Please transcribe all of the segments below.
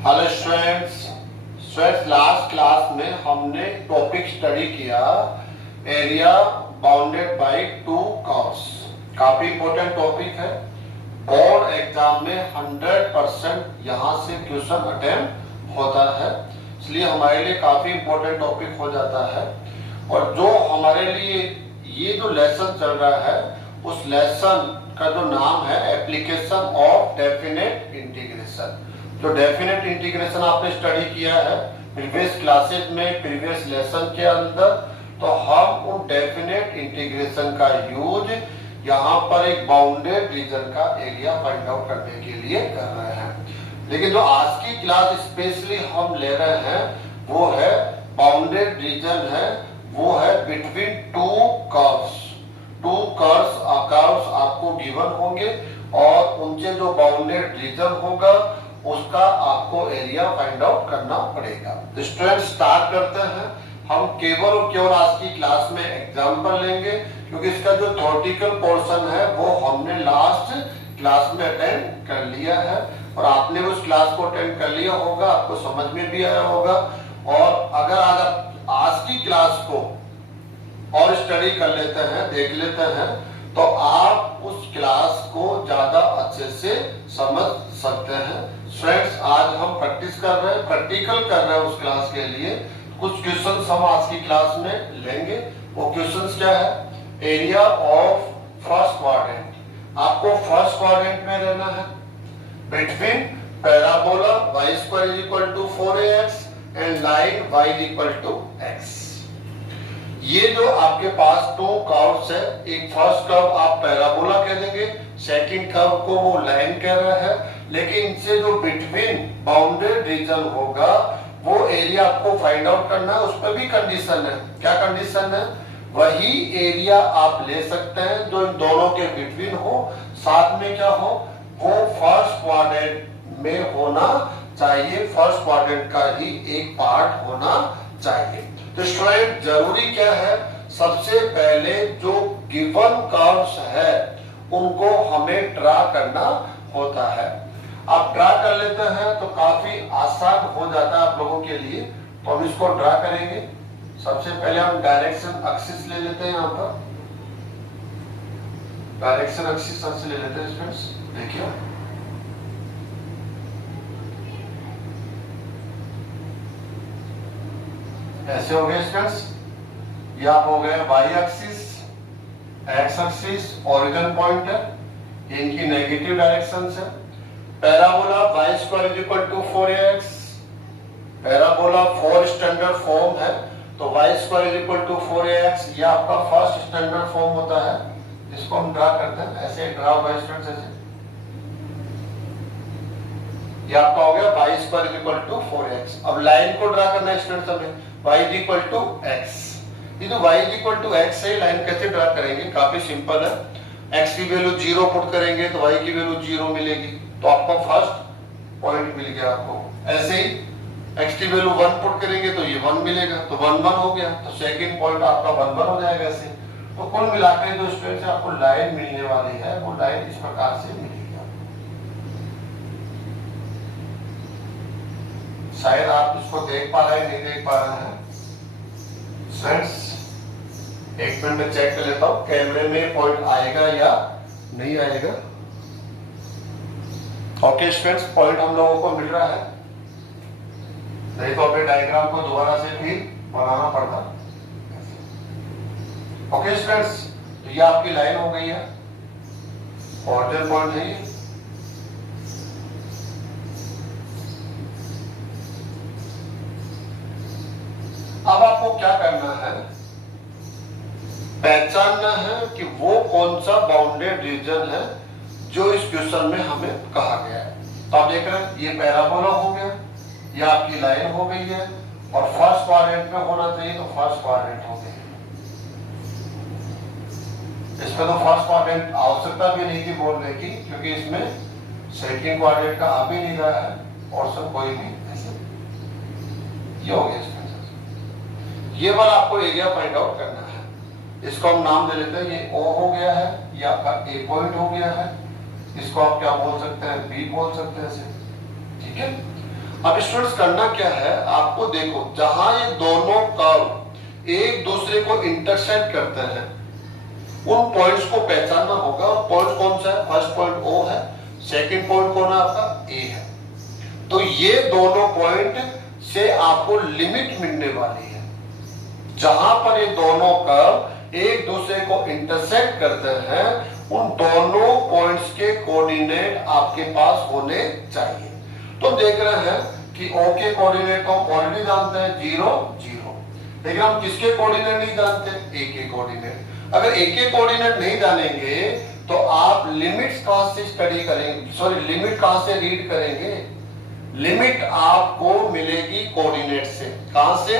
Hello students last class में हमने topic study किया area bounded by two curves. काफी इंपॉर्टेंट टॉपिक है। बोर्ड एग्जाम में 100% यहाँ से क्वेश्चन अटेम्प्ट होता है, इसलिए हमारे लिए काफी इंपॉर्टेंट टॉपिक हो जाता है। और जो हमारे लिए ये जो लेसन चल रहा है उस लेसन का जो नाम है एप्लीकेशन ऑफ डेफिनेट इंटीग्रेशन। जो डेफिनेट इंटीग्रेशन आपने स्टडी किया है प्रीवियस क्लासेज में, प्रीवियस लेसन के अंदर, तो हम उन डेफिनेट इंटीग्रेशन का यूज यहाँ पर एक बाउंडेड रीजन का एरिया फाइंड आउट करने के लिए कर रहे हैं। लेकिन जो आज की क्लास स्पेशली हम ले रहे हैं वो है बाउंडेड रीजन है, वो है between two curves. To curves आपको गिवन होंगे और उनसे जो बाउंडेड रीजन होगा उसका आपको एरिया फाइंड आउट करना पड़ेगा। तो स्टूडेंट स्टार्ट करते हैं। हम केवल और केवल आज की क्लास में एग्जांपल लेंगे क्योंकि इसका जो थ्योरेटिकल पोर्शन है वो हमने लास्ट क्लास में अटेंड कर लिया है और आपने उस क्लास को अटेंड कर लिया होगा, आपको समझ में भी आया होगा। और अगर आज की क्लास को और स्टडी कर लेते हैं, देख लेते हैं, तो आप उस क्लास को ज्यादा अच्छे से समझ सकते हैं। फ्रेंड्स, आज हम प्रैक्टिस कर रहे हैं, प्रैक्टिकल कर रहे हैं उस क्लास के लिए। कुछ क्वेश्चंस हम आज की क्लास में लेंगे। वो क्वेश्चंस क्या है? Area of first quadrant. आपको फर्स्ट क्वाड्रेंट में रहना है between parabola y² = 4ax and line y = x। ये जो आपके पास टू कर्व्स है, एक फर्स्ट कर्व आप पैराबोला कह देंगे, सेकंड कर्व को वो लाइन कह रहा है, लेकिन इनसे जो बिटवीन बाउंडेड रीजन होगा वो एरिया आपको फाइंड आउट करना है। उस पर भी कंडीशन है। क्या कंडीशन है? वही एरिया आप ले सकते हैं जो इन दोनों के बिटवीन हो, साथ में क्या हो, वो फर्स्ट क्वाड्रेंट में होना चाहिए, फर्स्ट क्वाड्रेंट का ही एक पार्ट होना चाहिए। तो स्टूडेंट जरूरी क्या है? सबसे पहले जो गिवन कर्व्स है उनको हमें ड्रा करना होता है। आप ड्रा कर लेते हैं तो काफी आसान हो जाता है आप लोगों के लिए। तो हम इसको ड्रा करेंगे। सबसे पहले हम डायरेक्शन एक्सिस ले लेते हैं। यहाँ पर डायरेक्शन एक्सिस सबसे ले लेते हैं स्टूडेंट्स। देखिए ऐसे हो गए स्टूडेंट्स। ये आप हो गए y axis, x axis, origin point है, इनकी नेगेटिव डायरेक्शन है। Parabola y² = 4ax, parabola 4 standard form है, तो y² = 4ax ये आपका फर्स्ट स्टैंडर्ड फॉर्म होता है। इसको हम ड्रा करते हैं, ऐसे ड्रा होगा स्टूडेंट्स। ऐसे ये आपका हो गया y² = 4ax। अब लाइन को ड्रा करना है स्टूडेंट्स हमें, y = x। ये जो y = x है, लाइन कैसे ड्रा करेंगे? काफी सिंपल है। x की वैल्यू 0 पुट करेंगे तो y की वैल्यू 0 मिलेगी, तो आपका फर्स्ट पॉइंट मिल गया आपको। ऐसे ही x की वैल्यू 1 पुट करेंगे तो ये 1 मिलेगा, तो 1 1 हो गया, तो सेकंड पॉइंट आपका 1 1 हो जाएगा। ऐसे तो कुल मिलाकर जो स्टूडेंट से आपको लाइन मिलने वाली है वो लाइन इस प्रकार से मिलेगी। शायद आप इसको देख पा रहे हैं, नहीं देख पा रहे हैं फ्रेंड्स? एक मिनट में चेक कर लेता हूं कैमरे में पॉइंट आएगा या नहीं आएगा। ओके स्टूडेंट्स, पॉइंट हम लोगों को मिल रहा है। नहीं तो अपने डायग्राम को दोबारा से भी बनाना पड़ता। ओके स्टूडेंट्स, तो ये आपकी लाइन हो गई है, ऑरिजिन पॉइंट है ये। अब आपको क्या करना है? पहचानना है कि वो कौन सा बाउंडेड रीजन है जो इस क्वेश्चन में हमें कहा गया है। तो आप देख रहे हैं ये पैराबोला हो गया, ये आपकी लाइन हो गई है, और फर्स्ट क्वाड्रेंट में होना चाहिए तो फर्स्ट क्वाड्रेंट हो गई। इसमें तो फर्स्ट क्वाड्रेंट आवश्यकता भी नहीं थी बोलने की क्योंकि इसमें सेकंड क्वाड्रेंट का आ भी नहीं रहा है ऑप्शन कोई भी। ऐसे ये हो गया। ये वाला आपको एरिया फाइंड आउट करना है। इसको हम नाम दे लेते हैं, ये O हो गया है, ये आपका A पॉइंट हो गया है, इसको आप क्या बोल सकते हैं? B बोल सकते हैं। ठीक है। अब स्टूडेंट्स करना क्या है, आपको देखो जहां ये दोनों कर्व एक दूसरे को इंटरसेक्ट करते हैं उन पॉइंट्स को पहचानना होगा। और पॉइंट कौन सा है? फर्स्ट पॉइंट ओ है, सेकंड पॉइंट कौन है आपका? ए है। तो ये दोनों पॉइंट से आपको लिमिट मिलने वाली है। जहां पर ये दोनों कर्व एक दूसरे को इंटरसेक्ट करते हैं उन दोनों पॉइंट्स के कोऑर्डिनेट आपके पास होने चाहिए। तो देख रहे हैं कि O के कोऑर्डिनेट को हम ऑलरेडी जानते हैं 0 0, लेकिन हम किसके कोऑर्डिनेट नहीं जानते? A के कोऑर्डिनेट। अगर A के कोऑर्डिनेट नहीं जानेंगे तो आप लिमिट्स कहां से स्टडी करेंगे, सॉरी लिमिट कहां से रीड करेंगे? लिमिट आपको मिलेगी कोऑर्डिनेट से। कहां से?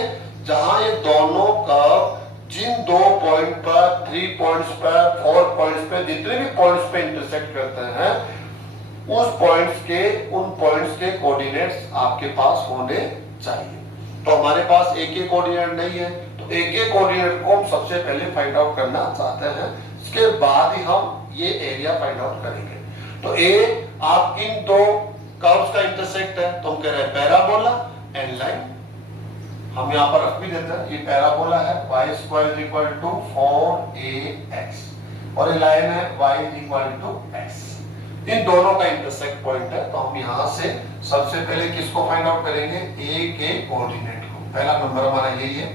जहां ये दोनों कर्व जिन 2 पॉइंट पर, 3 पॉइंट्स पर, 4 पॉइंट्स पे, जितने भी पॉइंट्स पे इंटरसेक्ट करते हैं उन पॉइंट्स के कोऑर्डिनेट्स आपके पास होने चाहिए। तो हमारे पास ए के कोऑर्डिनेट नहीं है, तो ए के कोऑर्डिनेट को हम सबसे पहले फाइंड आउट करना चाहते हैं, इसके बाद ही हम ये एरिया फाइंड आउट करेंगे। तो ए आप इन 2 कर्व्स का इंटरसेक्ट है, तो हम कह रहे हैं पैराबोला एंड लाइन। हम यहां पर रख भी देते हैं, ये पैराबोला है y² = 4ax और ये लाइन है y = x। इन दोनों का इंटरसेक्ट पॉइंट है। तो हम यहां से सबसे पहले किसको फाइंड आउट करेंगे? ए के कोऑर्डिनेट को। पहला नंबर हमारा यही है,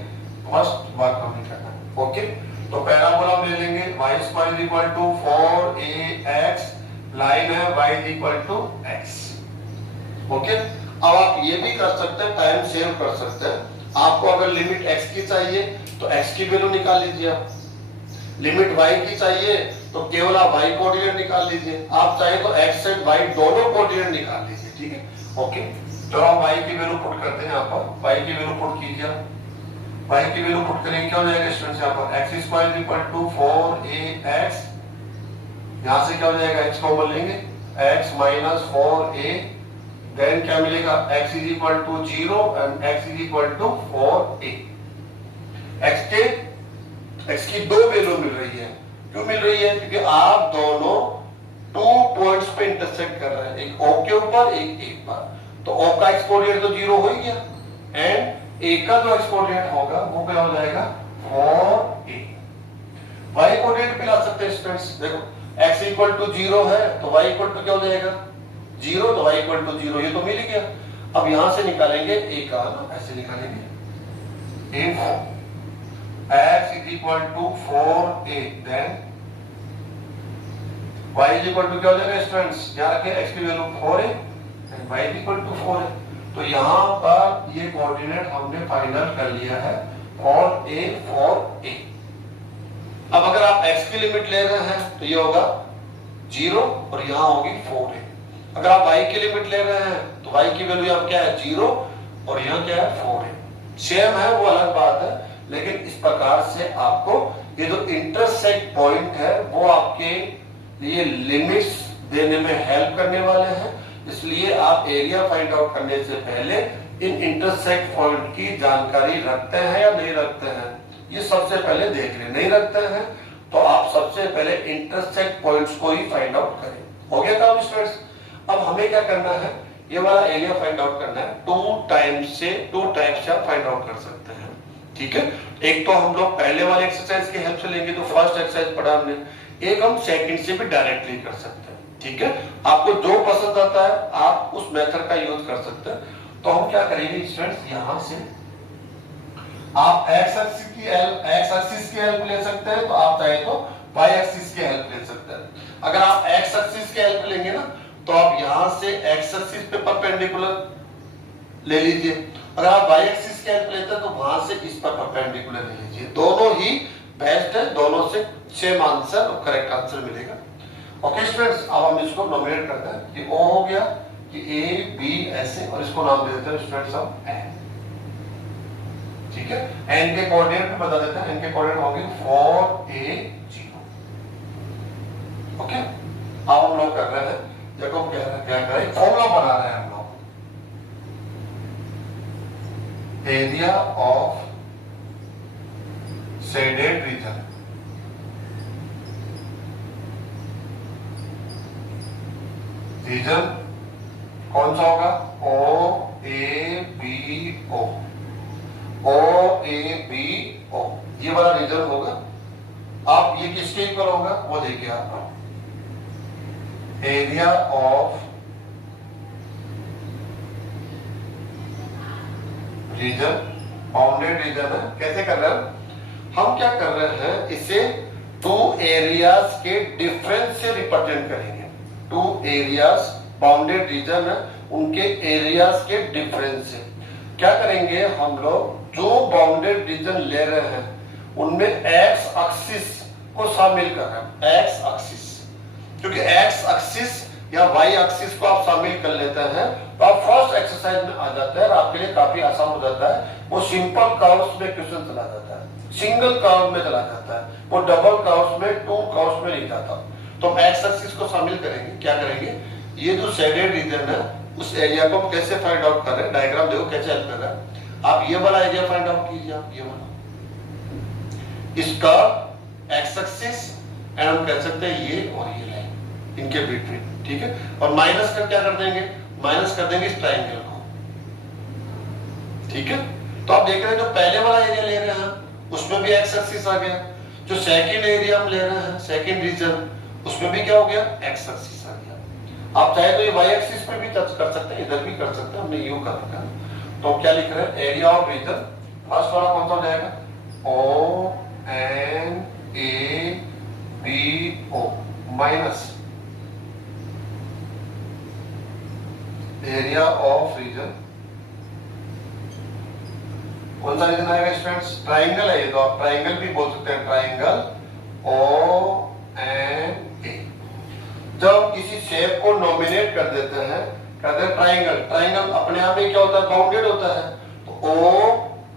फर्स्ट वर्क हमें करना है। ओके, तो पैराबोला हम ले लेंगे y² = 4ax, लाइन है y = x। ओके, अब आप ये भी कर सकते हैं, टाइम सेव कर सकते हैं। आपको अगर लिमिट x की चाहिए तो x की वैल्यू निकाल लीजिए आप, लिमिट y की चाहिए तो केवल आप y कोऑर्डिनेट निकाल लीजिए, आप चाहे तो x एंड y दोनों कोऑर्डिनेट निकाल लीजिए। ठीक है, ओके। चलो हम y की वैल्यू पुट करते हैं। यहाँ पर y की वैल्यू पुट कीजिए, y की वैल्यू पुट करेंगे, क्या हो जाएगा स्टूडेंट्स? यहाँ पर x² = 4ax, यहाँ से क्या हो जाएगा? x कॉमन लेंगे, x - 4a, देन क्या मिलेगा? x = 0 and x = 4a। x की 2 वैल्यू मिल रही है। क्यों मिल रही है? क्योंकि आप दोनों 2 पॉइंट्स पे इंटरसेक्ट कर रहे हैं, एक O के ऊपर, एक A पर। तो O का x कोऑर्डिनेट तो 0 हो ही गया एंड A का जो x कोऑर्डिनेट होगा वो क्या हो जाएगा? 4a। y कोऑर्डिनेट भी ला सकते हैं स्टूडेंट्स। देखो x = 0 है तो y = क्या हो जाएगा? 0, तो y = 0, ये तो मिल गया। अब यहां से निकालेंगे a का, ऐसे निकालेंगे if x = 4a, then y = क्या हो जाएगा स्टूडेंट्स? याद रखें x की value 4a and y = 4a। तो यहां पर ये कोऑर्डिनेट हमने फाइनल कर लिया है 4a। अब अगर आप x की लिमिट ले रहे हैं तो ये होगा 0 और यहां होगी 4a। अगर आप y की लिमिट ले रहे हैं तो y की वैल्यू अब क्या है? 0 और यहां क्या है? 4a। सेम है वो अलग बात है, लेकिन इस प्रकार से आपको ये जो इंटरसेक्ट पॉइंट है वो आपके लिए लिमिट्स देने में हेल्प करने वाले हैं। इसलिए आप एरिया फाइंड आउट करने से पहले इन इंटरसेक्ट पॉइंट की जानकारी रखते हैं या नहीं रखते हैं, ये सबसे पहले देख लें। नहीं रखते हैं तो आप सबसे पहले इंटरसेक्ट पॉइंट्स को ही फाइंड आउट करें। हो गया काम स्टूडेंट्स? अब हमें क्या करना है? ये वाला एरिया फाइंड आउट करना है। 2 टाइप्स से आप फाइंड आउट कर सकते हैं। ठीक है, एक तो हम लोग पहले वाले एक्सरसाइज की हेल्प से लेंगे, तो फर्स्ट एक्सरसाइज पढ़ा हमने, एक हम सेकंड से भी डायरेक्टली कर सकते हैं। ठीक है, आपको जो पसंद आता है आप उस मेथड का यूज कर सकते हैं। तो हम क्या करेंगे स्टूडेंट्स, यहां से आप x एक्सिस की हेल्प ले सकते हैं, तो आप चाहे तो y एक्सिस की हेल्प ले सकते हैं। अगर आप x एक्सिस की हेल्प लेंगे ना तो आप यहां से x एक्सिस पे परपेंडिकुलर ले लीजिए, अगर आप y एक्सिस की हेल्प लेते हैं तो वहां से इस पर परपेंडिकुलर ले लीजिए। दोनों ही बेस्ट है, दोनों से सेम आंसर और करेक्ट आंसर मिलेगा। ओके स्टूडेंट्स, अब हम इसको नोमिनेट करते हैं कि O हो गया कि A B ऐसे, और इसको नाम दे देते हैं स्टूडेंट्स हम N। ठीक है, N के कोऑर्डिनेट भी बता देते हैं। N के कोऑर्डिनेट होंगे 4a 0। ओके, अब हम लोग कर रहे हैं, देखो क्या कर रहे हैं, फॉर्मूला बना रहे हैं हम लोग। Area of shaded region, region कौन सा होगा? O A किसके इक्वल होगा वो देखिए आप, area of region, bounded region है। कैसे कर रहे हैं हम, क्या कर रहे हैं इसे टू एरियाज के डिफरेंस से रिप्रेजेंट करेंगे। टू एरियाज बाउंडेड रीजन है, उनके एरियाज के डिफरेंस से क्या करेंगे हम लोग, जो बाउंडेड रीजन ले रहे हैं उनमें एक्स एक्सिस को शामिल कर रहे हैं। एक्स एक्सिस, क्योंकि एक्स एक्सिस या वाई एक्सिस को आप शामिल कर लेते हैं तो आप फर्स्ट एक्सरसाइज में आ जाते हैं और आपके लिए काफी आसान हो जाता है। वो सिंपल कर्व्स में क्वेश्चन चला जाता है, सिंगल कर्व में चला जाता है, वो डबल कर्व्स में, टू कर्व्स में नहीं जाता। तो हम एक्स एक्सिस को शामिल करेंगे। क्या करेंगे, ये जो शेडेड रीजन है उस एरिया को हम कैसे फाइंड आउट कर रहे हैं, डायग्राम देखो कैसे हेल्प कर रहा है। आप ये वाला एरिया फाइंड आउट कीजिए, आप ये वाला, इसका एक्स एक्सिस एंड हम कह सकते हैं ये और ये लाइन इनके बिटवीन, ठीक है। और माइनस कर क्या कर देंगे, माइनस कर देंगे इस ट्राइंगल को, ठीक है। तो आप देख रहे हैं जो पहले वाला एरिया ले रहे हैं उसमें भी एक्स एक्सिस आ गया, जो सेकंड एरिया हम ले रहे हैं सेकंड रीजन उसमें भी क्या हो गया, एक्स एक्सिस आ गया। आप चाहे तो ये वाई एक्सिस पे भी टच कर सकते हैं, इधर भी कर सकते हैं, हमने यू कर रखा है। तो क्या लिख रहे हैं, एरिया ऑफ रीजन, फर्स्ट वाला कौन सा हो जाएगा, O N A B O minus area of region, कौन सा रीजन आएगा स्टूडेंट्स, ट्राइंगल है ये, तो आप ट्राइंगल भी बोल सकते हैं, ट्राइंगल ओ एन ए। जब हम किसी शेप को नॉमिनेट कर देते हैं, कहते हैं ट्राइंगल, ट्राइंगल अपने आप में क्या होता है, बाउंडेड होता है। तो ओ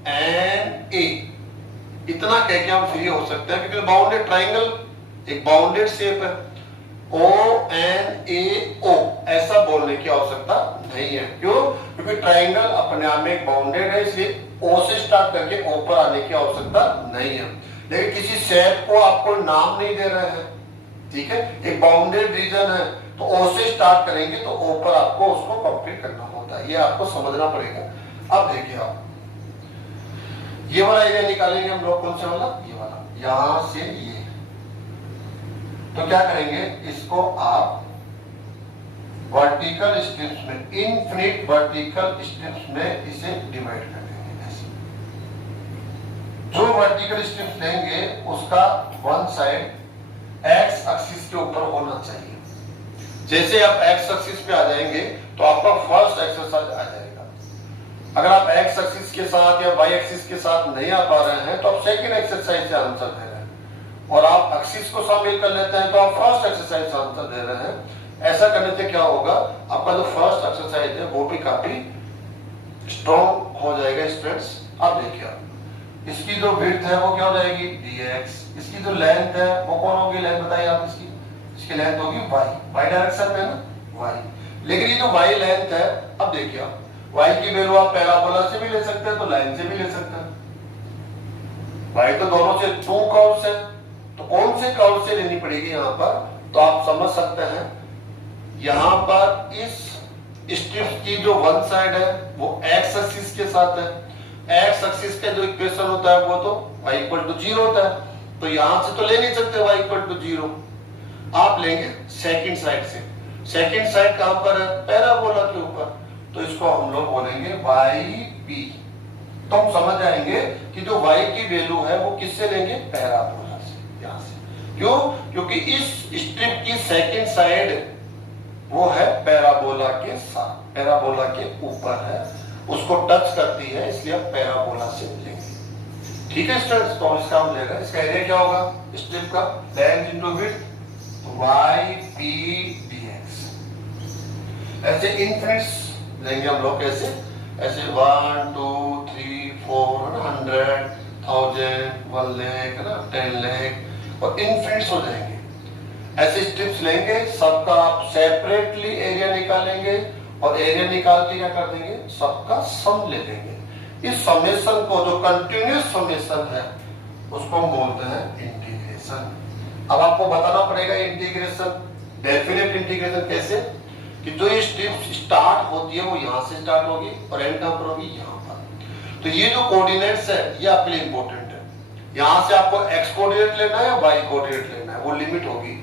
एन ए इतना कह के हम फ्री हो सकते हैं, क्योंकि बाउंडेड ट्राइंगल एक बाउंडेड शेप है। ओ एन ए ओ ऐसा बोलने की आवश्यकता नहीं है, क्यों, क्योंकि ट्राइंगल अपने आप में एक बाउंडेड है, इसलिए ओ से स्टार्ट करके ओ पर आने की आवश्यकता नहीं है। लेकिन किसी शेप को आपको नाम नहीं दे रहे हैं, ठीक है, एक बाउंडेड रीजन है तो ओ से स्टार्ट करेंगे तो ओ पर आपको उसको कंप्लीट करना होता है, ये आपको समझना पड़ेगा। अब देखिए आप ये वाला एरिया निकालेंगे हम लोग, कौन सा वाला, ये वाला, यहां से ये, तो क्या करेंगे, इसको आप वर्टिकल स्ट्रिप्स में, इनफिनिट वर्टिकल स्ट्रिप्स में इसे डिवाइड कर देंगे। ऐसे जो वर्टिकल स्ट्रिप्स लेंगे उसका वन साइड एक्स एक्सिस के ऊपर होना चाहिए। जैसे आप एक्स एक्सिस पे आ जाएंगे तो आपका फर्स्ट एक्सरसाइज आ जाएगा। अगर आप एक्स एक्सिस के साथ या वाई एक्सिस के साथ नहीं आ पा रहे हैं तो आप सेकंड एक्सरसाइज से आंसर दे रहे हैं, और आप एक्सिस को शामिल कर लेते हैं तो आप फर्स्ट एक्सरसाइज से आंसर दे रहे हैं। ऐसा करने से क्या होगा, आपका जो फर्स्ट एक्सरसाइज है वो भी काफी स्ट्रॉन्ग हो जाएगा स्टूडेंट्स। अब देखिए आप, इसकी जो विड्थ है वो क्या हो जाएगी, dx, इसकी जो लेंथ है वो कौन होगी, लेंथ बताइए आप, इसकी लेंथ होगी y डायरेक्शन में ना y। लेकिन ये जो y लेंथ है, अब देखिए आप y की वैल्यू आप पैराबोला से भी ले सकते हैं तो लाइन से भी ले सकते हैं। y तो दोनों से टू कर्व्स है, तो कौन से कर्व से लेनी पड़ेगी यहाँ पर, तो आप समझ सकते हैं यहाँ पर इस स्ट्रिप की जो वन साइड है वो x एक्सिस के साथ है। x एक्सिस का जो इक्वेशन होता है वो तो y इक्वल टू 0 होता है, तो यहां से तो ले नहीं सकते y इक्वल टू 0, आप लेंगे सेकंड साइड से। सेकंड साइड कहां पर है, पैराबोला के ऊपर, तो इसको हम लोग बोलेंगे yp। तो हम समझ जाएंगे कि जो y की वैल्यू है वो किससे लेंगे, पैराबोला से, यहां से। क्यों, क्योंकि इस स्ट्रिप की सेकंड साइड वो है पैराबोला के साथ, पैराबोला के ऊपर है, उसको टच करती है, इसलिए आप पैराबोला से लेंगे। ठीक है स्टूडेंट्स, तो इसका हम ले रहे हैं, इसका एरिया क्या होगा स्ट्रिप का, length into width, yp dx। ऐसे इनफिनिट्स लेंगे हम लोग, कैसे, ऐसे 1 2 3 4 100 1000 1 लाख ना 10 लाख और इनफिनिट्स हो जाएंगे। ऐसे स्ट्रिप्स लेंगे, सबका आप सेपरेटली एरिया निकालेंगे और एरिया निकाल के क्या कर देंगे, सबका सम ले लेंगे। इस समेशन को, जो कंटिन्यूअस समेशन है, उसको हम बोलते हैं इंटीग्रेशन। अब आपको बताना पड़ेगा इंटीग्रेशन, डेफिनेट इंटीग्रेशन कैसे, कि जो ये स्ट्रिप स्टार्ट होती है वो यहां से स्टार्ट होगी और एंड कहां पर होगी, यहां पर। तो ये जो कोऑर्डिनेट्स है ये आपके लिए इंपॉर्टेंट है। यहाँ से आपको x कोऑर्डिनेट लेना है या y कोऑर्डिनेट लेना है, वो लिमिट होगी।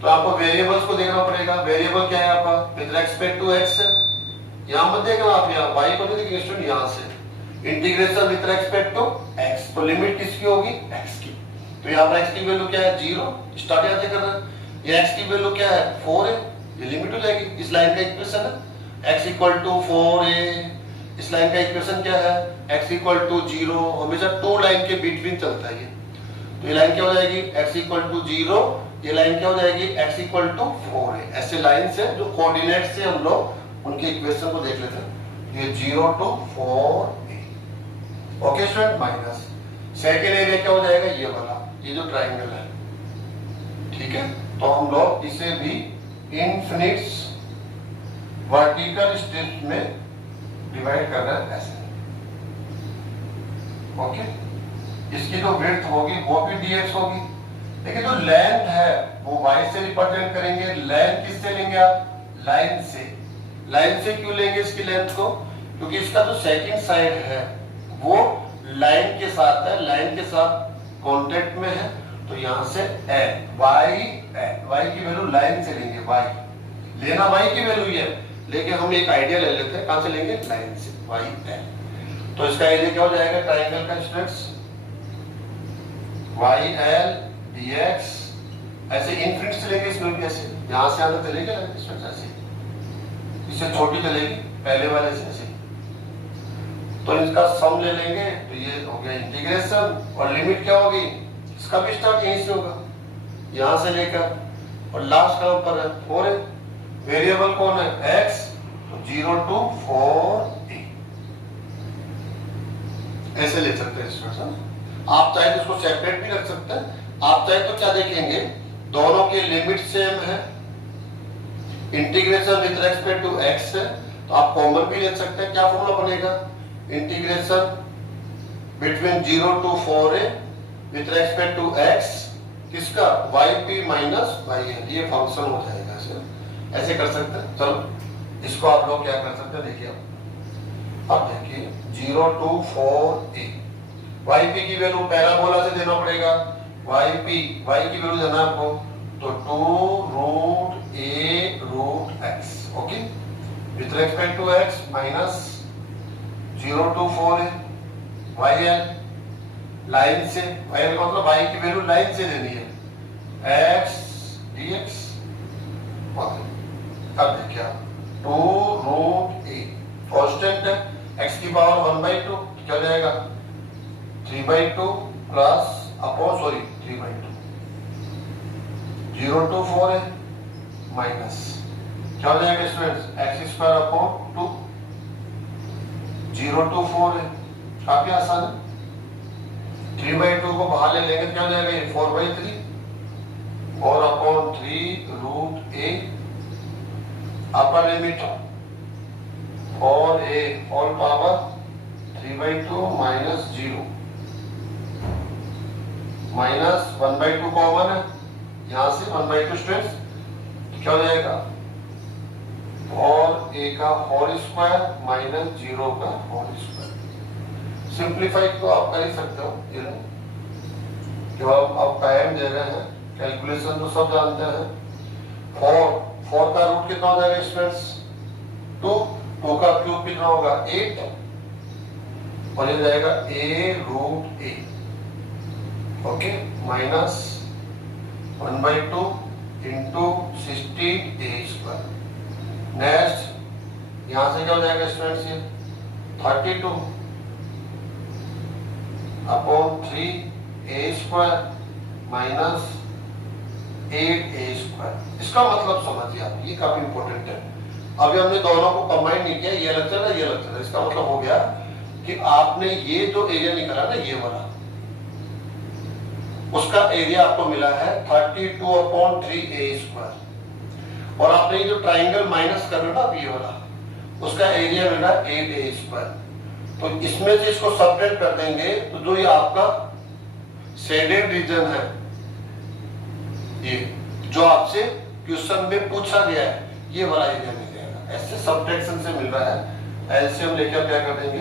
तो आपको वेरिएबल्स को देखना पड़ेगा। वेरिएबल क्या है आपका, विद रिस्पेक्ट टू x है, यहाँ मत देखना आप, यहाँ y को नहीं देखेंगे स्टूडेंट, यहाँ से integration with respect to x, तो लिमिट किसकी होगी, x की। तो यहाँ पर x की वैल्यू क्या है 0, स्टार्ट यहाँ से कर रहे हैं। ये x की वैल्यू क्या है 4 है, ये लिमिट हो जाएगी। इस लाइन का इक्वेशन है x इक्वल टू 4a, इस लाइन का इक्वेशन क्या है x इक्वल टू 0, हमेशा 2 लाइन के बिटवीन चलता है ये। तो ये लाइन क्या हो जाएगी x इक्वल टू 0, ये लाइन क्या हो जाएगी x इक्वल टू 4 है। ऐसे लाइन से जो कोऑर्डिनेट से हम लोग उनके इक्वेशन को देख लेते हैं। ये 0 to 4a, okay student. Minus second area क्या हो जाएगा, ये वाला, ये जो ट्राइंगल है, ठीक है। तो हम लोग इसे भी इनफिनिट वर्टिकल स्ट्रिप में डिवाइड कर रहे हैं ऐसे, ओके। इसकी जो विड्थ होगी वो भी dx होगी, लेकिन जो लेंथ है वो y से रिप्रेजेंट करेंगे। लेंथ किससे लेंगे आप, लाइन से। लाइन से क्यों लेंगे इसकी लेंथ को, क्योंकि इसका जो सेकंड साइड है वो लाइन के साथ है, लाइन के साथ कांटेक्ट में है। तो यहाँ से y की वैल्यू लाइन से लेंगे, y लेना y की वैल्यू है, लेकिन हम एक आइडिया ले लेते हैं, कहां से लेंगे, लाइन से, y है। तो इसका एरिया क्या हो जाएगा ट्राइंगल का स्टूडेंट्स, YL dx, ऐसे इनफिनिट से लेंगे इसमें भी, ऐसे यहां से आगे चलेगा स्टूडेंट्स, ऐसे इससे छोटी चलेगी पहले वाले से ऐसे। तो इसका सम ले लेंगे, तो ये हो गया इंटीग्रेशन, और लिमिट क्या होगी, इसका भी स्टार्ट यहीं से होगा, यहां से लेकर, और लास्ट कहां पर है 4 है। वेरिएबल कौन है x, तो 0 to 4a, ऐसे ले सकते हैं स्टूडेंट्स। आप चाहे तो इसको सेपरेट भी रख सकते हैं, आप चाहे तो क्या देखेंगे, दोनों की लिमिट सेम है, integration with respect to x है, तो आप कॉमन भी ले सकते हैं। क्या फॉर्मूला बनेगा, integration between 0 to 4a with respect to x, किसका, yp माइनस yl, ये फंक्शन हो जाएगा। ऐसे कर सकते हैं। चलो इसको आप लोग क्या कर सकते हैं, देखिए अब देखिए 0 to 4a, yp की वैल्यू पहला बोला से देना पड़ेगा, y की वैल्यू देना आपको, तो 2 root a root x, okay, with respect to x minus 0 to 4a, yl line से, yl का मतलब y की वैल्यू लाइन से देनी है, x dx, ओके। अब देखिए 2 रूट a कांस्टेंट है, x की पावर 1/2 क्या हो जाएगा 3/2 प्लस अपॉन 3/2, 0 to 4 है, माइनस क्या हो जाएगा स्टूडेंट्स, x² अपॉन 2, 0 to 4 है, काफी आसान है। 3/2 को बाहर ले लेंगे, क्या हो जाएगा ये 4/3, और upon 3 root a, upper limit 4a whole power 3/2 minus 0, minus 1/2 common है, यहां से 1/2 स्टूडेंट्स क्या हो जाएगा, और a का होल स्क्वायर माइनस 0 का होल स्क्वायर। सिंप्लीफाई तो आप कर ही सकते हो, ये जो आप टाइम दे रहे हैं, कैलकुलेशन तो सब जानते हैं। 4 का रूट कितना हो जाएगा स्टूडेंट्स, 2 का क्यूब कितना होगा 8, और ये जाएगा a root a, okay, minus 1/2 into 16a²। Next यहां से क्या हो जाएगा स्टूडेंट्स, ये 32 अपॉन 3a² माइनस 8a²। इसका मतलब समझिए आप, ये काफी इंपॉर्टेंट है। अभी हमने दोनों को कंबाइन नहीं किया, ये अलग चल रहा है, ये अलग चल रहा है। इसका मतलब हो गया कि आपने ये जो एरिया निकाला ना, ये वाला, उसका एरिया आपको मिला है 32/3a², और आपने ये जो ट्राइंगल माइनस कर रहे हो ना, ये वाला, उसका एरिया मिला 8a²। तो इसमें से इसको सब्ट्रैक्ट कर देंगे, तो जो ये आपका शेडेड रीजन है, ये जो आपसे क्वेश्चन में पूछा गया है, ये वाला एरिया मिल जाएगा। ऐसे सब्ट्रैक्शन से मिल रहा है, एलसीएम लेकर क्या कर देंगे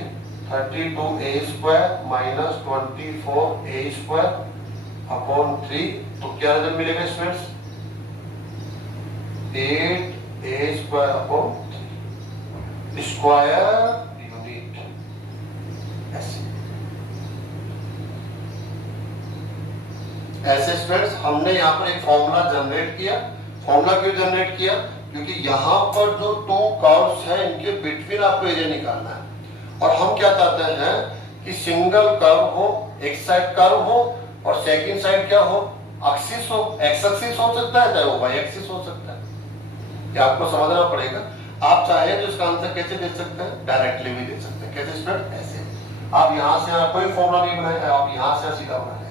32a² माइनस 24a² अपॉन 3, तो क्या रिजल्ट मिलेगा students? 8a² upon 3 square unit. ऐसे स्टूडेंट्स हमने यहाँ पर एक फॉर्मूला जनरेट किया। फॉर्मूला क्यों जनरेट किया? क्योंकि यहाँ पर जो टू कर्व्स है इनके बिटवीन आपको एरिया निकालना है, और हम क्या चाहते हैं कि सिंगल कर्व हो, एक साइड कर्व हो और सेकंड साइड क्या हो, एक्सिस हो। एक्स एक्सिस हो सकता है, चाहे वो वाई एक्सिस हो सकता है। ये आपको समझना पड़ेगा। आप चाहे तो इसका आंसर कैसे दे सकते हैं? डायरेक्टली भी दे सकते हैं। कैसे स्टूडेंट? ऐसे आप यहाँ से कोई फॉर्मूला नहीं बनाए, आप यहाँ से सीधा बना लें।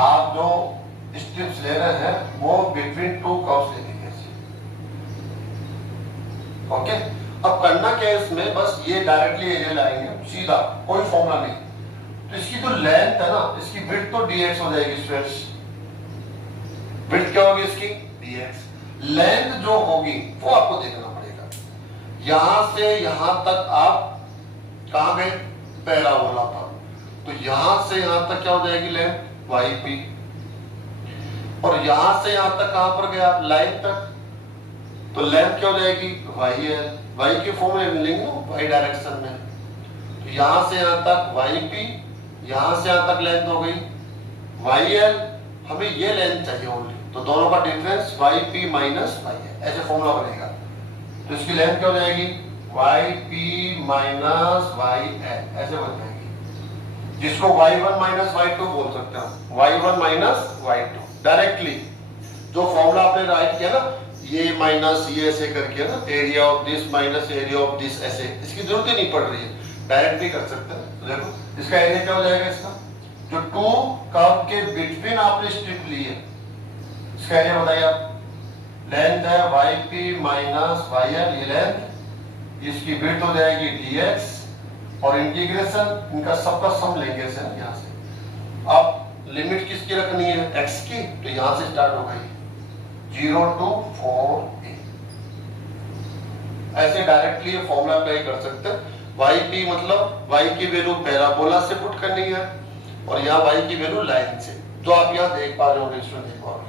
आप जो स्टेप्स ले रहे हैं वो बिटवीन टू कर्व्स लेंगे। ओके, अब करना क्या है इसमें, बस ये डायरेक्टली एरिया लाएंगे सीधा, कोई फॉर्मूला नहीं। तो इसकी जो लेंथ है ना, इसकी विड्थ तो dx हो जाएगी स्टूडेंट्स। विड्थ क्या होगी इसकी? dx। लेंथ जो होगी वो आपको देखना पड़ेगा। यहां से यहां तक आप कहां गए? पैराबोला पर, तो यहां से यहां तक क्या हो जाएगी लेंथ? yp। और यहां से यहां तक कहां पर गए आप? लाइन तक, तो लेंथ क्या हो जाएगी? yl। y की फॉर्म में लेंगे y डायरेक्शन में, तो यहां से यहां तक yp, यहां से यहां तक लेंथ हो गई yl। हमें ये लेंथ चाहिए ओनली, तो दोनों का डिफरेंस yp माइनस yl, ऐसे फॉर्मूला बनेगा। तो इसकी लेंथ क्या हो जाएगी? yp माइनस yl, ऐसे बन जाएगी, जिसको y1 माइनस y2 बोल सकते हैं। y1 माइनस y2 डायरेक्टली जो फॉर्मूला आपने राइट किया ना, ये माइनस ये ऐसे करके ना, area of this minus area of this, ऐसे इसकी जरूरत ही नहीं पड़ रही है, डायरेक्ट भी कर सकते हैं। तो देखो इसका एरिया क्या हो जाएगा, इसका जो टू कर्व के बिटवीन आपने स्ट्रिप ली है, इसका एरिया बताइए आप। लेंथ है yp माइनस yl, ये लेंथ, इसकी विड्थ हो जाएगी dx, और इंटीग्रेशन इनका सबका सम लेंगे यहाँ से। अब लिमिट किसकी रखनी है? x की, तो यहां से स्टार्ट होगा 0 to 4a। ऐसे डायरेक्टली ये फॉर्मूला अप्लाई कर सकते हैं। yp मतलब y की वैल्यू पैराबोला से पुट करनी है, और यहाँ y की वैल्यू लाइन से, जो आप यहाँ देख पा रहे हो स्टूडेंट, देख पा रहे हो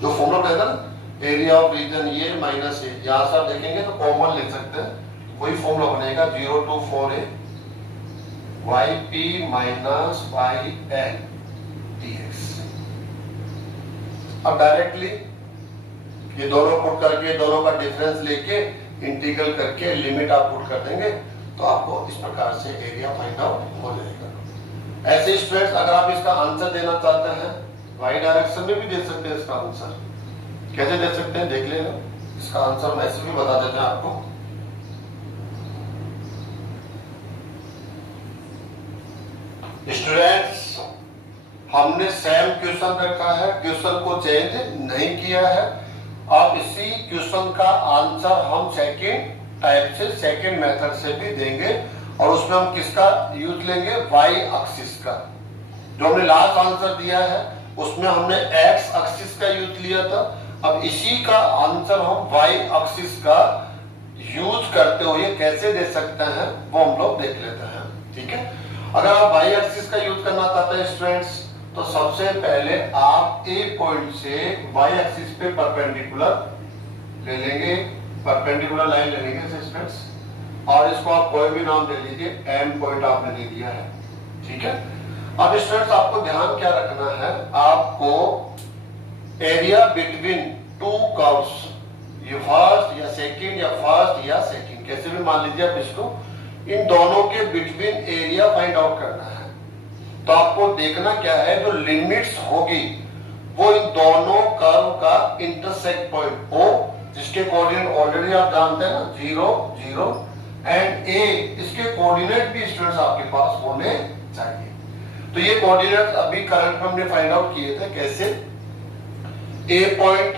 जो फॉर्मूला रहेगा ना, एरिया ऑफ रीजन ये माइनस ए, यहाँ से आप देखेंगे तो कॉमन ले सकते हैं, वही फॉर्मूला बनेगा 0 to 4a yp minus yl dx। अब डायरेक्टली ये दोनों पुट करके, दोनों का डिफरेंस लेके इंटीग्रल करके लिमिट आप पुट कर देंगे, तो आपको इस प्रकार से एरिया फाइंड आउट हो जाएगा। ऐसे स्टूडेंट्स अगर आप इसका आंसर देना चाहते हैं, वाई डायरेक्शन में भी दे सकते हैं इसका आंसर। कैसे दे सकते हैं देख लेना, इसका आंसर मैं ऐसे भी बता देते हैं आपको। स्टूडेंट्स हमने सेम क्वेश्चन रखा है, क्वेश्चन को चेंज नहीं किया है। अब इसी क्वेश्चन का आंसर हम सेकंड टाइप से, सेकंड मेथड से भी देंगे, और उसमें हम किसका यूज लेंगे? वाई एक्सिस का। जो हमने लास्ट आंसर दिया है उसमें हमने एक्स एक्सिस का यूज लिया था। अब इसी का आंसर हम वाई एक्सिस का यूज करते हुए कैसे दे सकते हैं वो हम लोग देख लेते हैं। ठीक है, अगर आप वाई एक्सिस का यूज करना चाहते हैं स्टूडेंट्स, तो सबसे पहले आप ए पॉइंट से वाई एक्सिस पे परपेंडिकुलर ले लेंगे, परपेंडिकुलर लाइन ले लेंगे स्टूडेंट्स, और इसको आप कोई भी नाम दे लीजिए, एम पॉइंट आपने दे दिया है। ठीक है, अब स्टूडेंट्स आपको ध्यान क्या रखना है, आपको एरिया बिटवीन टू कर्व्स, ये फर्स्ट या सेकंड या फर्स्ट या सेकंड, कैसे भी मान लीजिए आप इसको, इन दोनों के बिटवीन एरिया फाइंड आउट करना है। तो आपको देखना क्या है, जो लिमिट्स होगी वो इन दोनों कर्व का इंटरसेक्ट पॉइंट ओ, जिसके कोऑर्डिनेट ऑलरेडी आप जानते हैं ना, 0 0 एंड ए, इसके कोऑर्डिनेट भी स्टूडेंट्स आपके पास होने चाहिए। तो ये कोऑर्डिनेट अभी करंट में हमने फाइंड आउट किए थे। कैसे? ए पॉइंट,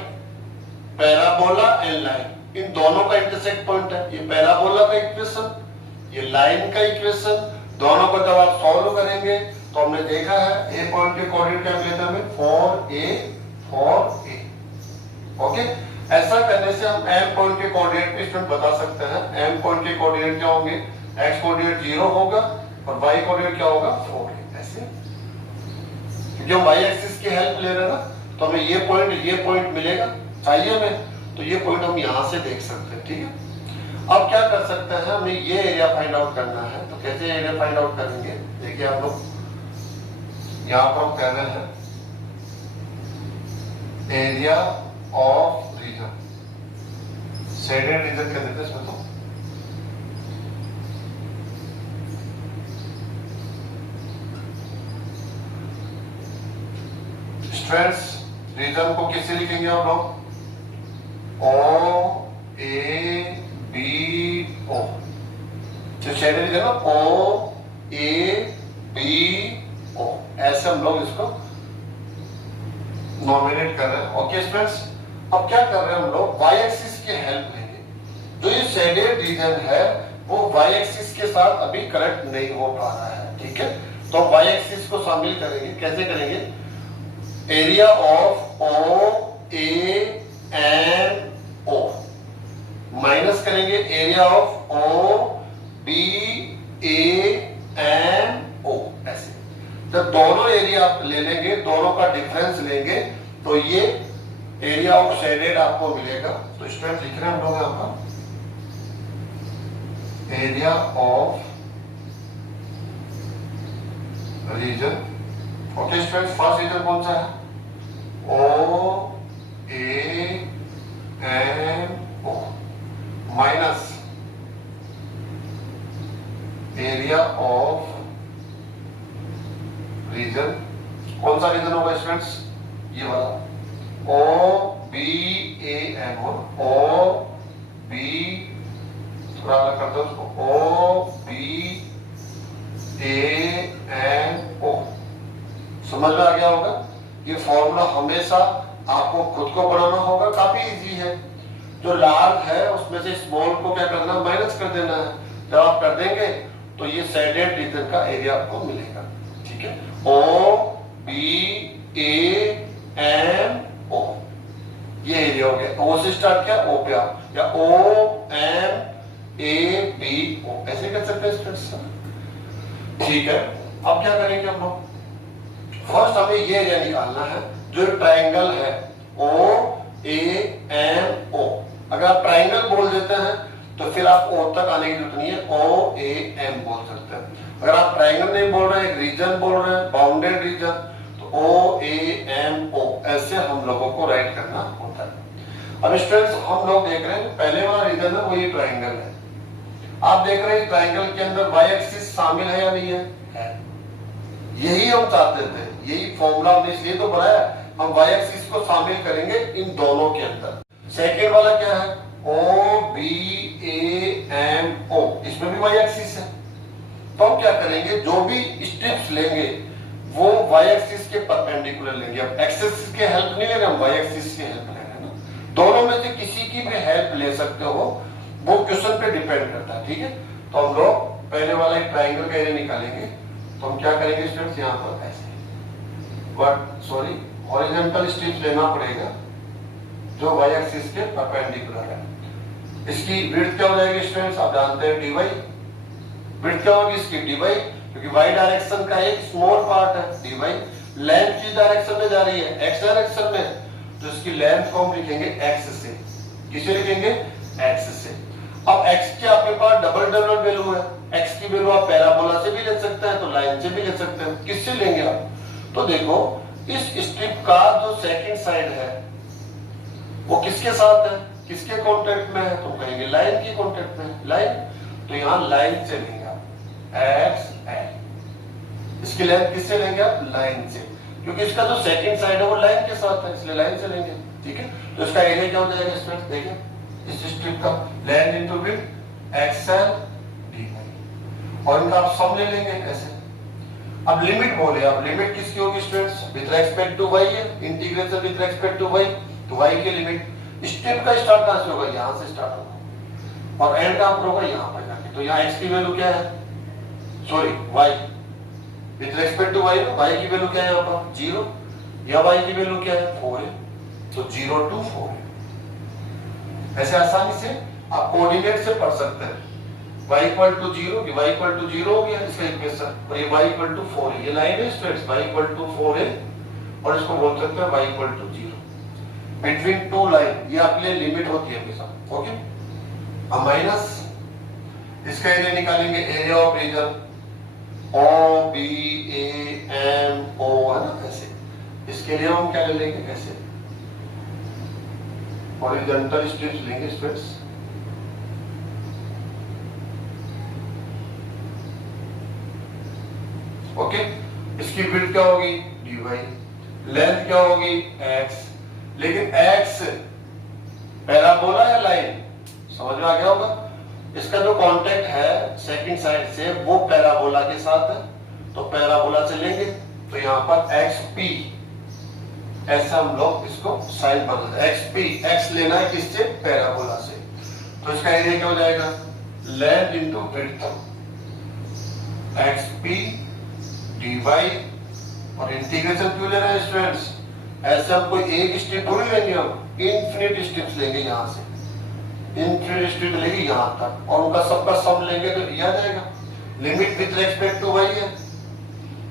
पैराबोला एंड लाइन, इन दोनों का इंटरसेक्ट पॉइंट है। ये पैराबोला का इक्वेशन, ये लाइन का इक्वेशन, दोनों को जब आप सॉल्व करेंगे तो हमने देखा है ए पॉइंट के कोऑर्डिनेट क्या मिले थे हमें, 4a। ओके, ऐसा करने से हम एम पॉइंट के कोऑर्डिनेट भी स्टूडेंट बता सकते हैं। एम पॉइंट के कोऑर्डिनेट क्या होंगे, एक्स कोऑर्डिनेट 0 होगा और वाई कोऑर्डिनेट क्या होगा 4 है। ऐसे क्योंकि हम वाई एक्सिस की हेल्प ले रहे हैं ना, तो हमें ये पॉइंट मिलेगा, चाहिए हमें, तो ये पॉइंट हम यहां से देख सकते हैं। ठीक है, अब क्या कर सकते हैं, हमें ये एरिया फाइंड आउट करना है। तो कैसे एरिया फाइंड आउट करेंगे, देखिए आप लोग यहां पर हम कर रहे हैं area of region, shaded region कर देते हैं इसमें। तो स्ट्रेंथ्स रीजन को किससे लिखेंगे हम लोग, ओ ए बी ओ, जो शेडेड रीजन है ना ओ ए बी ओ, ऐसे हम लोग इसको नॉमिनेट कर रहे हैं। ओके स्टूडेंट्स, अब क्या कर रहे हैं हम लोग, वाई एक्सिस की हेल्प लेंगे। जो ये शेडेड रीजन है वो वाई एक्सिस के साथ अभी करेक्ट नहीं हो पा रहा है। ठीक है, तो वाई एक्सिस को शामिल करेंगे। कैसे करेंगे, area of O A N O minus करेंगे area of O B A N O. ऐसे जब दोनों एरिया आप ले लेंगे, दोनों का डिफरेंस लेंगे, तो ये एरिया ऑफ शेडेड आपको मिलेगा। तो स्टूडेंट लिख रहे हैं हम लोग यहां पर area of region. Okay student, first region कौन सा है, O A N O minus area of region. कौन सा रीजन होगा स्टूडेंट्स, ये वाला ओ बी ए एन हो, ओ बी, थोड़ा अलग कर दो उसको, ओ बी ए एन ओ। समझ में आ गया होगा। ये फॉर्मूला हमेशा आपको खुद को बनाना होगा, काफी इजी है। जो लार्ज है उसमें से स्मॉल को क्या करना, माइनस कर देना है। जब आप कर देंगे तो ये शेडेड रीजन का एरिया आपको मिलेगा। ठीक है, ओ बी ए एन ओ, ये एरिया हो गया। ओ से स्टार्ट किया, ओ पे आप, या ओ एम ए बी ओ, ऐसे कर सकते हैं स्टूडेंट्स। ठीक है, अब क्या करेंगे हम लोग, फर्स्ट हमें ये एरिया निकालना है जो ट्रायंगल है ओ ए एम ओ। अगर आप ट्रायंगल बोल देते हैं तो फिर आप ओ तक आने की जरूरत नहीं है, ओ ए एम बोल सकते हैं। अगर आप ट्रायंगल नहीं बोल रहे हैं, रीजन बोल रहे हैं, बाउंडेड रीजन, तो ओ ए एम ओ ऐसे हम लोगों को राइट करना होता है। अब स्टूडेंट्स हम लोग देख रहे हैं पहले वाला रीजन है वो ये ट्रायंगल है। आप देख रहे हैं ट्रायंगल के अंदर वाई एक्सिस शामिल है या नहीं है, यही हम चाहते थे, यही फॉर्मूला हमने इसलिए तो बनाया, हम वाई एक्सिस को शामिल करेंगे इन दोनों के अंदर। सेकेंड वाला क्या है, ओ बी ए एम ओ, इसमें भी वाई एक्सिस है। तो हम क्या करेंगे, जो भी स्ट्रिप्स लेंगे वो वाई एक्सिस के परपेंडिकुलर लेंगे। अब एक्स एक्सिस की हेल्प नहीं ले रहे, हम वाई एक्सिस की हेल्प ले रहे हैं ना। दोनों में से किसी की भी हेल्प ले सकते हो, वो क्वेश्चन पे डिपेंड करता है। ठीक है, तो हम लोग पहले वाला एक ट्रायंगल का एरिया निकालेंगे। तो हम क्या करेंगे स्टूडेंट्स, यहाँ पर ऐसे हॉरिजॉन्टल स्ट्रिप्स लेना पड़ेगा जो वाई एक्सिस के परपेंडिकुलर है। इसकी विड्थ क्या हो जाएगी स्टूडेंट्स, आप जानते हैं dy। विड्थ क्या होगी इसकी, dy, क्योंकि y डायरेक्शन का एक स्मॉल पार्ट है dy। लेंथ किस डायरेक्शन में जा रही है, x डायरेक्शन में, तो इसकी लेंथ को हम लिखेंगे x से। किसे लिखेंगे, x से। अब x के आपके पास डबल वैल्यू है, x की वैल्यू आप पैराबोला से भी ले सकते हैं, तो लाइन से भी ले सकते हैं। किससे लेंगे आप, तो देखो इस स्ट्रिप का जो सेकंड साइड है वो किसके साथ है, किसके कांटेक्ट में है, तो कहेंगे लाइन के कांटेक्ट में है, लाइन। तो यहाँ लाइन से लेंगे आप, एक्स एल। इसकी लेंथ किससे लेंगे आप, लाइन से, क्योंकि इसका जो सेकंड साइड है वो लाइन के साथ है, इसलिए लाइन से लेंगे। ठीक है, तो इसका एरिया क्या हो जाएगा स्टूडेंट्स, देखिए इस स्ट्रिप का length into width XL D, और इनका आप सम ले लेंगे ऐसे। अब लिमिट बोले, अब लिमिट किसकी होगी students, with respect to y है, integration with respect to y, तो y की लिमिट स्टेप का स्टार्ट कहां से होगा, यहां से स्टार्ट होगा, और एंड कहां पर होगा, यहां पर जाके। तो यहां x की वैल्यू क्या है, sorry y with respect to y, y की वैल्यू क्या है यहां पर 0, या y की वैल्यू क्या है 4 है, तो 0 to 4 है। ऐसे आसानी से आप कोऑर्डिनेट से पढ़ सकते हैं। y इक्वल टू 0 कि y इक्वल टू 0 हो गया इसका इक्वेशन, और ये y इक्वल टू 4 है, ये लाइन है स्टूडेंट्स, y इक्वल टू 4 है और इसको बोल सकते हैं y equal to 0 between two line, ये आपके लिए लिमिट होती है हमेशा। ओके, अब माइनस इसका एरिया निकालेंगे, area of region O B A M O है ना, ऐसे इसके लिए हम क्या ले लेंगे, ऐसे हॉरिजॉन्टल स्ट्रिप्स लेंगे स्ट्रिप्स। ओके, इसकी विड्थ क्या होगी dy, लेंथ क्या होगी x, लेकिन x पैराबोला या लाइन, समझ में आ गया होगा। इसका जो कांटेक्ट है सेकंड साइड से वो पैराबोला के साथ है, तो पैराबोला से लेंगे तो यहाँ पर xp ऐसा हम लोग इसको साइन बदल xp, x लेना है किससे, पैराबोला से, तो इसका एरिया क्या हो जाएगा, length into width, xp dy, और इंटीग्रेशन क्यों ले रहे हैं स्टूडेंट्स, ऐसे हम कोई एक स्ट्रिप थोड़ी लेंगे, हम इनफिनिट स्ट्रिप्स लेंगे, यहाँ से इनफिनिट स्ट्रिप लेंगे यहाँ तक, और उनका सबका सम लेंगे तो ये आ जाएगा। Limit with respect to y है,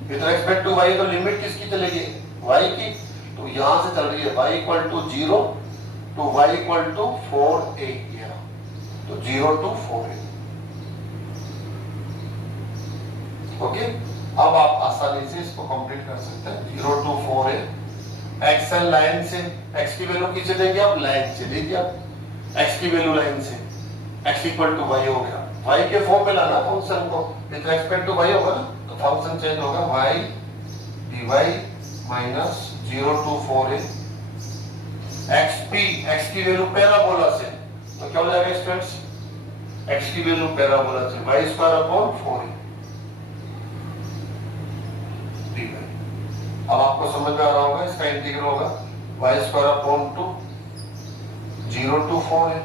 विद रिस्पेक्ट टू y तो लिमिट किसकी चलेगी, y की, तो यहाँ से चल रही है y equal to 0 to y equal to 4a, तो 0 टू 4a। ओके, अब आप आसानी से इसको कंप्लीट कर सकते हैं, 0 to 4a, x and line से, x की वैल्यू किसे देंगे आप, लाइन से लीजिए आप, x की वैल्यू लाइन से, x इक्वल टू y हो गया, y के फॉर्म में लाना फंक्शन को, विद रिस्पेक्ट टू y होगा ना, तो फंक्शन चेंज होगा y dy minus 0 to 4a, xp, x की वैल्यू पैराबोला से, तो क्या हो जाएगा स्टूडेंट्स, x की वैल्यू पैराबोला से y स्क्वायर अपॉन 4a। अब आपको समझ में आ रहा होगा, इसका इंटीग्रल होगा y स्क्वायर अपॉन 2 0 टू 4 है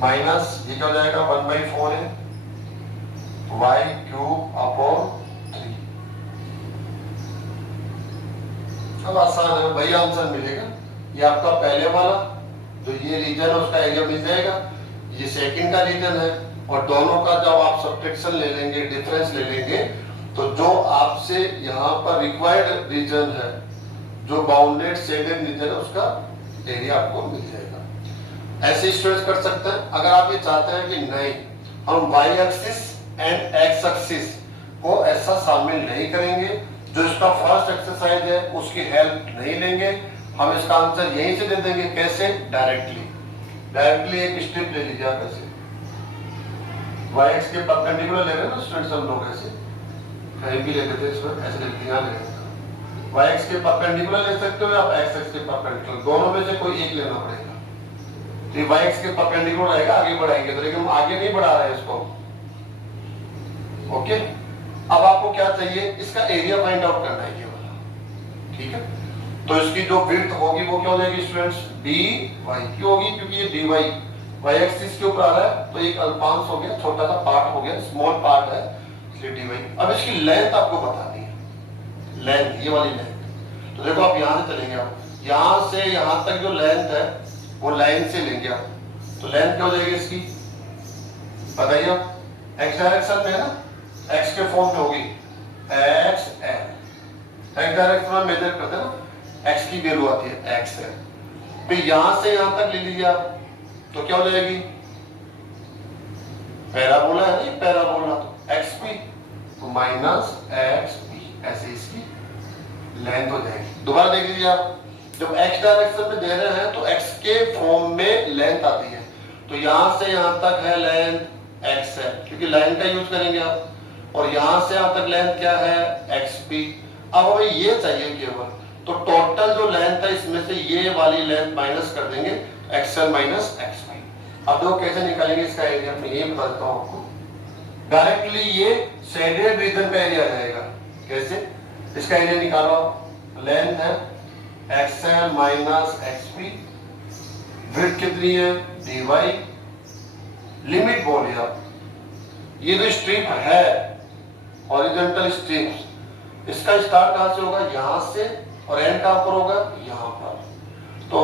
माइनस ये क्या हो जाएगा 1/4 है y क्यूब अपॉन 3। अब आसान है, वही आंसर मिलेगा, ये आपका पहले वाला जो ये रीजन है उसका एरिया मिल जाएगा, ये सेकंड का रीजन है, और दोनों का जब आप सब्ट्रैक्शन ले लेंगे, डिफरेंस ले लेंगे, तो जो आपसे यहाँ पर रिक्वायर्ड रीजन है, जो बाउंडेड शेडेड रीजन है, उसका एरिया आपको मिल जाएगा। ऐसे स्ट्रेस कर सकते हैं। अगर आप ये चाहते हैं कि नहीं हम y axis and x axis को ऐसा शामिल नहीं करेंगे, जो इसका फर्स्ट एक्सरसाइज है उसकी हेल्प नहीं लेंगे, हम इसका आंसर यहीं से दे देंगे। कैसे, डायरेक्टली एक स्ट्रिप ले लीजिए आप, ऐसे y एक्स के परपेंडिकुलर ले रहे हैं ना स्टूडेंट्स, हम लोग ऐसे कहीं भी ले लेते हैं, इसमें ऐसे यहाँ ले लेते हैं, y एक्स के परपेंडिकुलर ले सकते हो, आप x एक्स के परपेंडिकुलर, दोनों में से कोई एक लेना पड़ेगा। तो y एक्स के परपेंडिकुलर रहेगा, आगे बढ़ाएंगे तो, लेकिन हम आगे नहीं बढ़ा रहे हैं इसको। ओके, अब आपको क्या चाहिए, इसका एरिया फाइंड आउट करना है, ये वाला, ठीक है। तो इसकी जो विड्थ होगी वो क्या हो जाएगी स्टूडेंट्स, dy, क्यों होगी, क्योंकि ये dy y एक्सिस के ऊपर आ रहा है, तो एक अल्पांश हो गया, छोटा सा पार्ट हो गया, स्मॉल पार्ट है, dy। अब इसकी लेंथ आपको बतानी है, लेंथ, ये वाली लेंथ, तो देखो आप यहां से चलेंगे, आप यहां से यहां तक जो लेंथ है वो लाइन से लेंगे आप, तो लेंथ क्या हो जाएगी इसकी, बताइए आप, x डायरेक्शन में है ना, x के फॉर्म में होगी xl, x डायरेक्शन में मेजर करते हैं ना, x की वैल्यू आती है xl, तो यहां से यहां तक ले लीजिए आप, तो क्या हो जाएगी, पैराबोला है ना, पैराबोला, तो xp माइनस xp, ऐसे इसकी लेंथ हो जाएगी। दोबारा देख लीजिए आप, जब x डायरेक्शन में दे रहे हैं तो x के फॉर्म में लेंथ आती है, तो यहां से यहां तक है लेंथ xl, क्योंकि लाइन का यूज करेंगे आप, और यहां से यहां तक लेंथ क्या है xp। अब हमें ये चाहिए केवल, तो टोटल जो लेंथ है इसमें से ये वाली लेंथ माइनस कर देंगे, xl माइनस xp। अब देखो कैसे निकालेंगे इसका एरिया, मैं ये बता देता हूं आपको, डायरेक्टली ये शेडेड रीजन का एरिया आ जाएगा। कैसे, इसका एरिया निकालो, लेंथ है xl माइनस xp, विड्थ कितनी है dy, लिमिट बोलिए आप, ये जो स्ट्रिप है हॉरिजॉन्टल स्ट्रिप, इसका स्टार्ट कहां से होगा, यहां से, और एंड कहां पर होगा, यहां पर, तो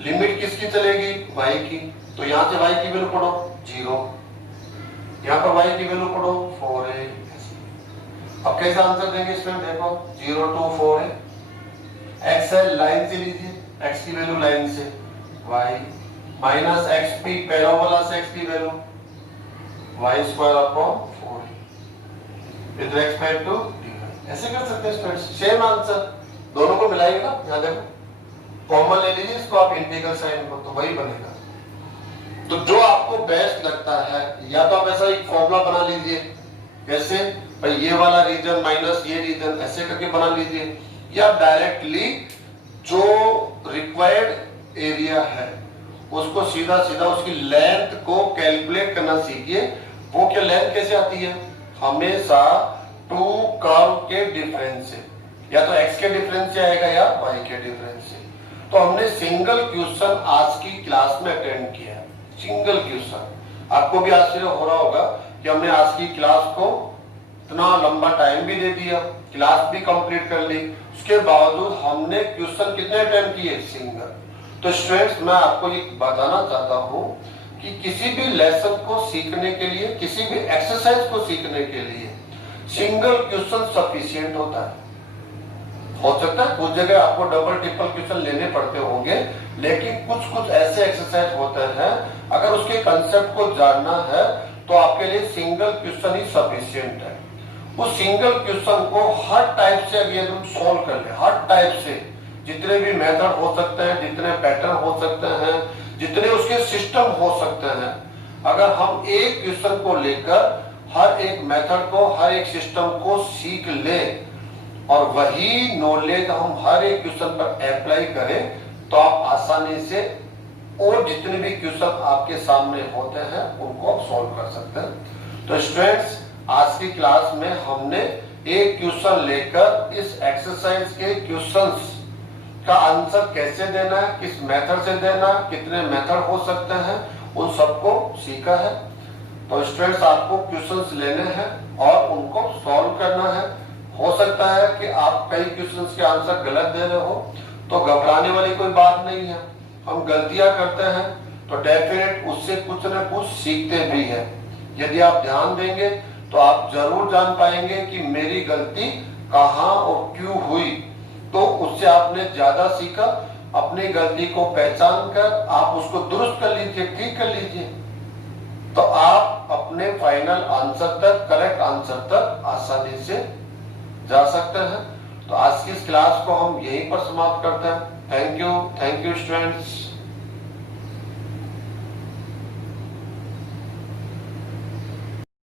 लिमिट किसकी चलेगी, y की, तो यहां से y की वैल्यू पढ़ो 0, यहाँ पर y की वैल्यू पढ़ो 4a। अब कैसे आंसर देंगे स्टूडेंट, देखो 0 to 4a, x है लाइन से लीजिए, x की वैल्यू लाइन से, y माइनस xp पैराबोला से x की value y square upon 4a with respect to dy। ऐसे कर सकते हैं स्टूडेंट, सेम आंसर दोनों को मिलाइए ना, यहाँ देखो कॉमन ले लीजिए इसको आप इंटीग्रल साइन को, तो वही बनेगा। तो जो आपको बेस्ट लगता है, या तो आप ऐसा एक फॉर्मूला बना लीजिए, कैसे भाई ये वाला रीजन माइनस ये रीजन, ऐसे करके बना लीजिए, या डायरेक्टली जो रिक्वायर्ड एरिया है उसको सीधा सीधा उसकी लेंथ को कैलकुलेट करना सीखिए। वो क्या लेंथ कैसे आती है, हमेशा टू कर्व के डिफरेंस से, या तो x के डिफरेंस से आएगा या y के डिफरेंस से। तो हमने सिंगल क्वेश्चन आज की क्लास में अटेंड किया, सिंगल क्वेश्चन। आपको भी आश्चर्य हो रहा होगा कि हमने आज की क्लास को इतना लंबा टाइम भी दे दिया, क्लास भी कंप्लीट कर ली, उसके बावजूद हमने क्वेश्चन कितने अटेम्प्ट किए, सिंगल। तो स्टूडेंट्स मैं आपको ये बताना चाहता हूँ कि किसी भी लेसन को सीखने के लिए, किसी भी एक्सरसाइज को सीखने के लिए सिंगल क्वेश्चन सफिशिएंट होता है। हो सकता है कुछ जगह आपको डबल ट्रिपल क्वेश्चन लेने पड़ते होंगे, लेकिन कुछ कुछ ऐसे एक्सरसाइज होते हैं अगर उसके कंसेप्ट को जानना है तो आपके लिए सिंगल क्वेश्चन ही सफिशिएंट है। उस सिंगल क्वेश्चन को हर टाइप से अगर हम सॉल्व कर ले, हर टाइप से जितने भी मेथड हो सकते हैं, जितने पैटर्न हो सकते हैं, जितने उसके सिस्टम हो सकते हैं, अगर हम एक क्वेश्चन को लेकर हर एक मेथड को, हर एक सिस्टम को सीख ले और वही नॉलेज हम हर एक क्वेश्चन पर अप्लाई करें, तो आप आसानी से और जितने भी क्वेश्चन आपके सामने होते हैं उनको आप सॉल्व कर सकते हैं। तो स्टूडेंट्स आज की क्लास में हमने एक क्वेश्चन लेकर इस एक्सरसाइज के क्वेश्चंस का आंसर कैसे देना है, किस मेथड से देना, कितने मेथड हो सकते हैं, उन सबको सीखा है। तो स्टूडेंट्स आपको क्वेश्चंस लेने हैं और उनको सॉल्व करना है। हो सकता है कि आप कई क्वेश्चंस के आंसर गलत दे रहे हो, तो घबराने वाली कोई बात नहीं है। हम गलतियां करते हैं तो डेफिनेट उससे कुछ न कुछ सीखते भी हैं। यदि आप ध्यान देंगे तो आप जरूर जान पाएंगे कि मेरी गलती कहाँ और क्यों हुई। तो उससे आपने ज्यादा सीखा, अपनी गलती को पहचान कर आप उसको दुरुस्त कर लीजिए, ठीक कर लीजिए, तो आप अपने फाइनल आंसर तक, करेक्ट आंसर तक आसानी से जा सकते हैं। तो आज की इस क्लास को हम यहीं पर समाप्त करते हैं। Thank you students.